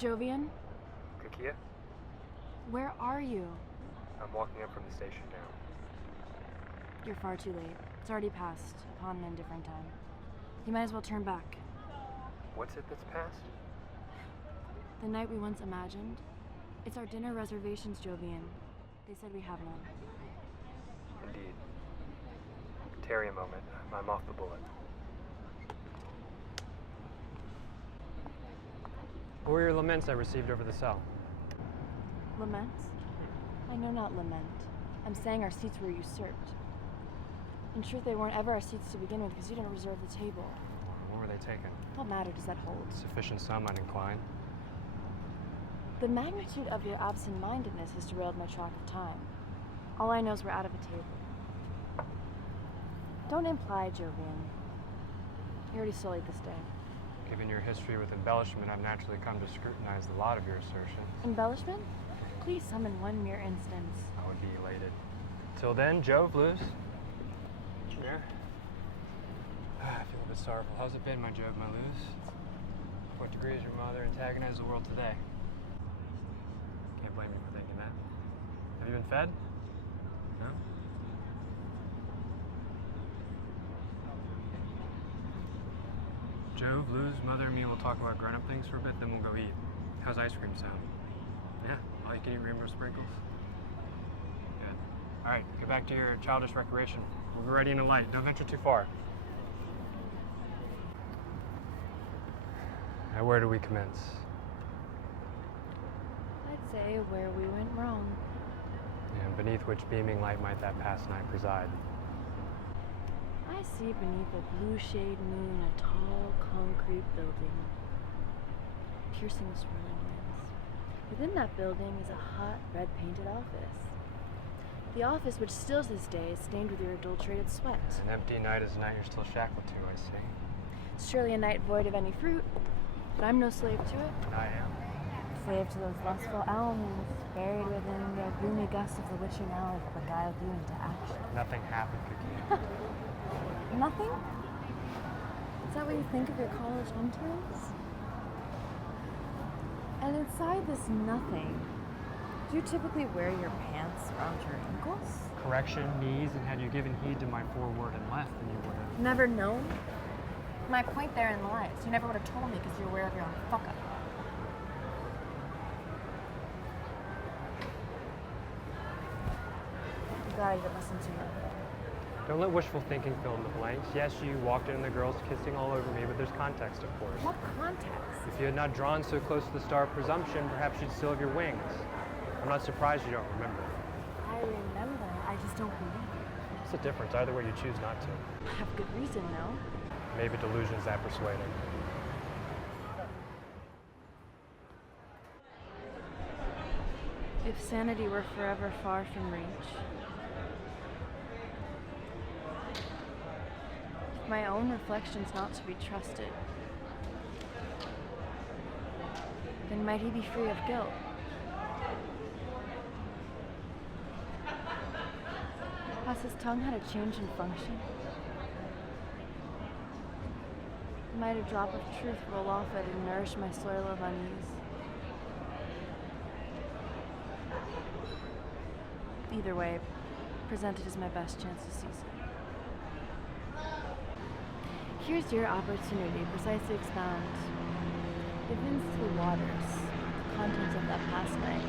Jovian? Kakia? Where are you? I'm walking up from the station now. You're far too late. It's already passed, upon an indifferent time. You might as well turn back. What's it that's passed? The night we once imagined. It's our dinner reservations, Jovian. They said we have none. Indeed. Tarry a moment. I'm off the bullet. What were your laments I received over the cell? Laments? I know not lament. I'm saying our seats were usurped. In truth, they weren't ever our seats to begin with because you didn't reserve the table. What were they taken? What matter does that hold? Sufficient sum, I'd incline. The magnitude of your absent-mindedness has derailed my track of time. All I know is we're out of a table. Don't imply, Jovian. You already sullied this day. Given your history with embellishment, I've naturally come to scrutinize the lot of your assertions. Embellishment? Please summon one mere instance. I would be elated. Till then, Jove, Luz. Come here. I feel a bit sorrowful. How's it been, my Jove, my Luz? To what degree has your mother antagonized the world today? Can't blame you for thinking that. Have you been fed? No? Jove, Luz, Mother, and me will talk about grown-up things for a bit, then we'll go eat. How's ice cream sound? Yeah, all you can eat rainbow sprinkles? Good. All right, get back to your childish recreation. We'll be ready in a light. Don't venture too far. Now, where do we commence? I'd say where we went wrong. And beneath which beaming light might that past night preside? I see beneath a blue shade moon a tall concrete building, piercing the swirling winds. Within that building is a hot, red-painted office. The office, which still to this day is stained with your adulterated sweat. An empty night is a night you're still shackled to, I see. It's surely a night void of any fruit, but I'm no slave to it. I am. Slave to those lustful elms, buried within the gloomy gusts of the witching hour that beguiled you into action. Nothing happened, Kakia. Nothing? Is that what you think of your college interns? And inside this nothing, do you typically wear your pants around your ankles? Correction, knees, and had you given heed to my foreword and left, then you would have... Never known? My point therein lies. You never would have told me because you're aware of your own fuck-up. I'm glad I didn't listen to you. Don't let wishful thinking fill in the blanks. Yes, you walked in and the girls kissing all over me, but there's context, of course. What context? If you had not drawn so close to the star of presumption, perhaps you'd still have your wings. I'm not surprised you don't remember. I remember. I just don't believe you. What's the difference? Either way, you choose not to. I have good reason, no? Maybe delusion's that persuading. If sanity were forever far from reach, if my own reflection's not to be trusted, then might he be free of guilt? Has his tongue had a change in function? Might a drop of truth roll off it and nourish my soil of unease? Either way, presented as my best chance to seize it. Here's your opportunity, precisely expound. Evince to the waters, the contents of that past night.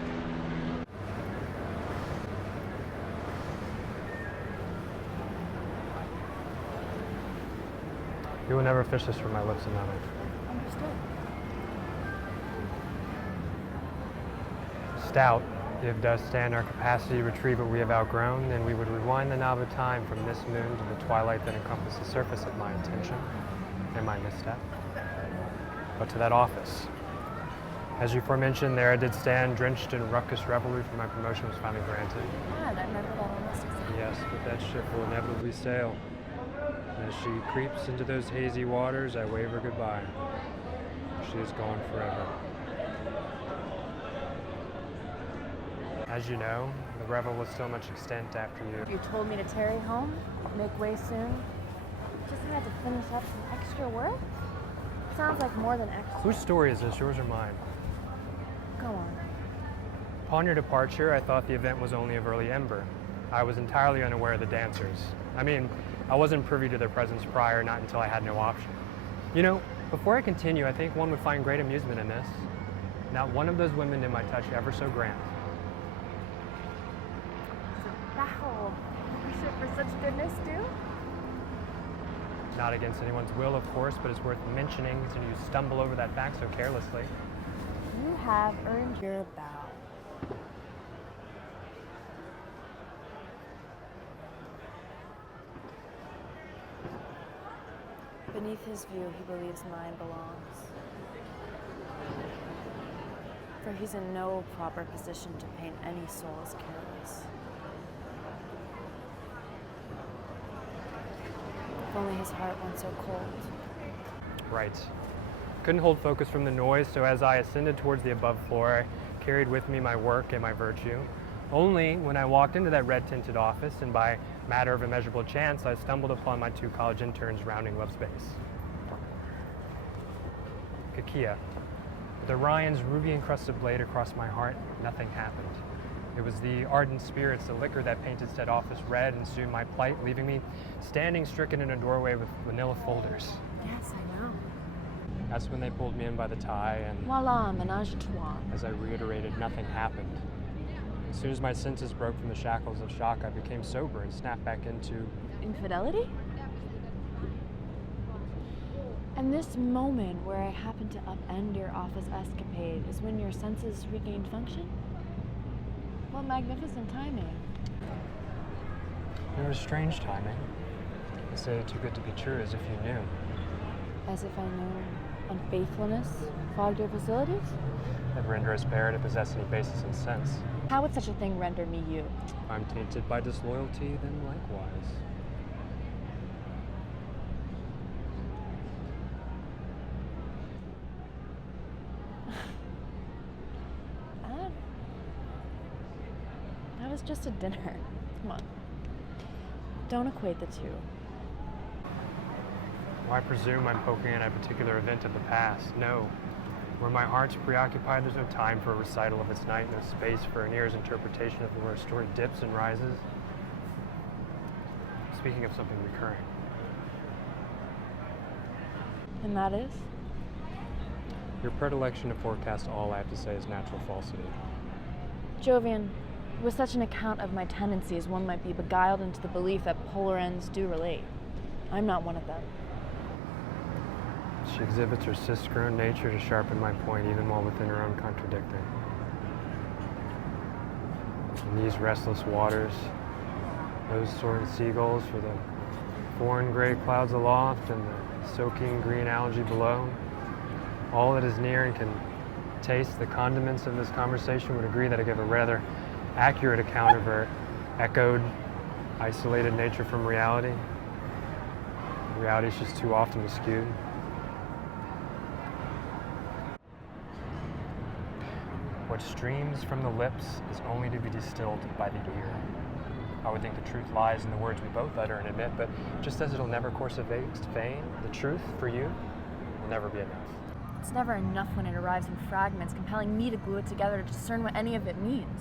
You will never fish this from my lips another. Understood. Stout, if does stand our capacity to retrieve what we have outgrown, then we would rewind the knob of time from this moon to the twilight that encompassed the surface of my intention and my misstep. But to that office. As you forementioned, there I did stand, drenched in raucous revelry, for my promotion was finally granted. Yeah, that never got almost exactly. Yes, but that ship will inevitably sail. And as she creeps into those hazy waters, I wave her goodbye. She is gone forever. As you know, the revel was still much extent after you. You told me to tarry home, make way soon. Just had to finish up some extra work? Sounds like more than extra. Whose story is this, yours or mine? Go on. Upon your departure, I thought the event was only of early ember. I was entirely unaware of the dancers. I mean, I wasn't privy to their presence prior, not until I had no option. You know, before I continue, I think one would find great amusement in this. Not one of those women did my touch ever so grand. Wow. Worship for such goodness, too? Not against anyone's will, of course, but it's worth mentioning since you stumble over that fact so carelessly. You have earned your bow. Beneath his view, he believes mine belongs. For he's in no proper position to paint any soul as careless. If only his heart weren't so cold. Right. Couldn't hold focus from the noise, so as I ascended towards the above floor, I carried with me my work and my virtue. Only when I walked into that red-tinted office, and by matter of immeasurable chance, I stumbled upon my two college interns rounding love space. Kakia. With Orion's ruby-encrusted blade across my heart, nothing happened. It was the ardent spirits, the liquor that painted said office red and soon my plight, leaving me standing stricken in a doorway with manila folders. Yes, I know. That's when they pulled me in by the tie, and Voila, menage a trois. as I reiterated, nothing happened. As soon as my senses broke from the shackles of shock, I became sober and snapped back into Infidelity? And this moment where I happened to upend your office escapade is when your senses regained function? What magnificent timing. It was strange timing. They say too good to be true, as if you knew. As if I knew unfaithfulness fogged your facilities? That render us bare to possess any basis in sense. How would such a thing render me you? If I'm tainted by disloyalty, then likewise. That was just a dinner. Come on. Don't equate the two. Well, I presume I'm poking at a particular event of the past. No. Where my heart's preoccupied, there's no time for a recital of its night, no space for an ear's interpretation of where a story dips and rises. Speaking of something recurring. And that is? Your predilection to forecast all I have to say is natural falsity. Jovian, with such an account of my tendencies, one might be beguiled into the belief that polar ends do relate. I'm not one of them. She exhibits her cis-grown nature to sharpen my point even while within her own contradicting. In these restless waters, those soaring seagulls for the foreign gray clouds aloft and the soaking green algae below, all that is near and can taste the condiments of this conversation would agree that I give a rather accurate account of her echoed, isolated nature from reality. Reality is just too often skewed. What streams from the lips is only to be distilled by the ear. I would think the truth lies in the words we both utter and admit, but just as it'll never course of fame, the truth, for you, will never be enough. It's never enough when it arrives in fragments, compelling me to glue it together to discern what any of it means.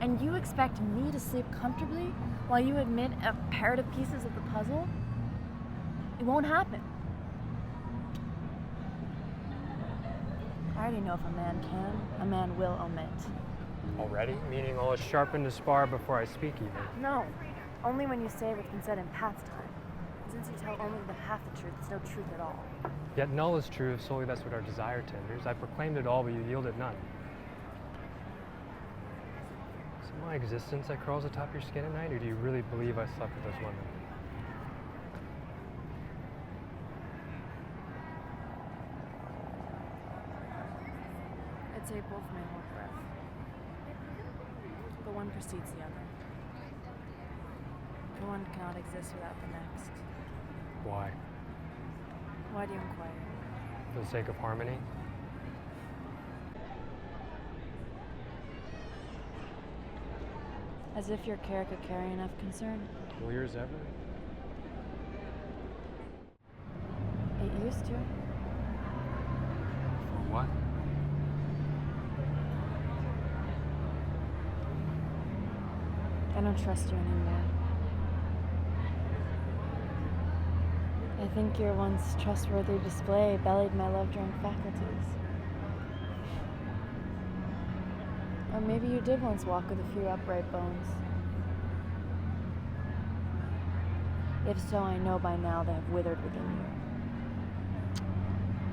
And you expect me to sleep comfortably while you admit a pair of pieces of the puzzle? It won't happen. I already know if a man can, a man will omit. Already? Meaning I'll sharpen the spar before I speak even? No, only when you say with consent in past time. Since you tell only the half the truth, it's no truth at all. Yet null is true if solely that's what our desire tenders. I proclaimed it all, but you yielded none. Is it my existence that crawls atop your skin at night, or do you really believe I slept with those women? I'd say both may hold breath. The one precedes the other. The one cannot exist without the next. Why? Why do you inquire? For the sake of harmony? As if your care could carry enough concern. Will yours ever? It used to. For what? don't trust you anymore. I think your once trustworthy display bellied my love-drunk faculties. Or maybe you did once walk with a few upright bones. If so, I know by now they have withered within you.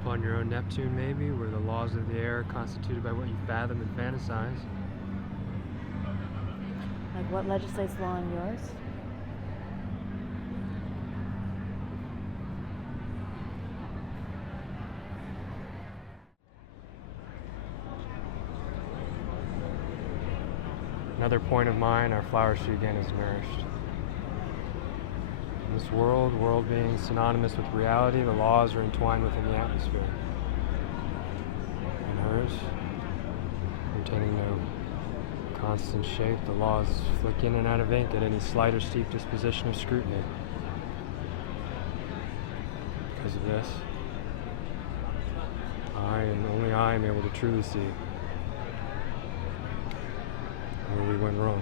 Upon your own Neptune, maybe, where the laws of the air are constituted by what you fathom and fantasize. Like what legislates law in yours? Another point of mine, our flower she again is nourished. In this world being synonymous with reality, the laws are entwined within the atmosphere. In hers, retaining no constant shape, the laws flick in and out of ink at any slight or steep disposition of scrutiny. Because of this, I and only I am able to truly see where we went wrong.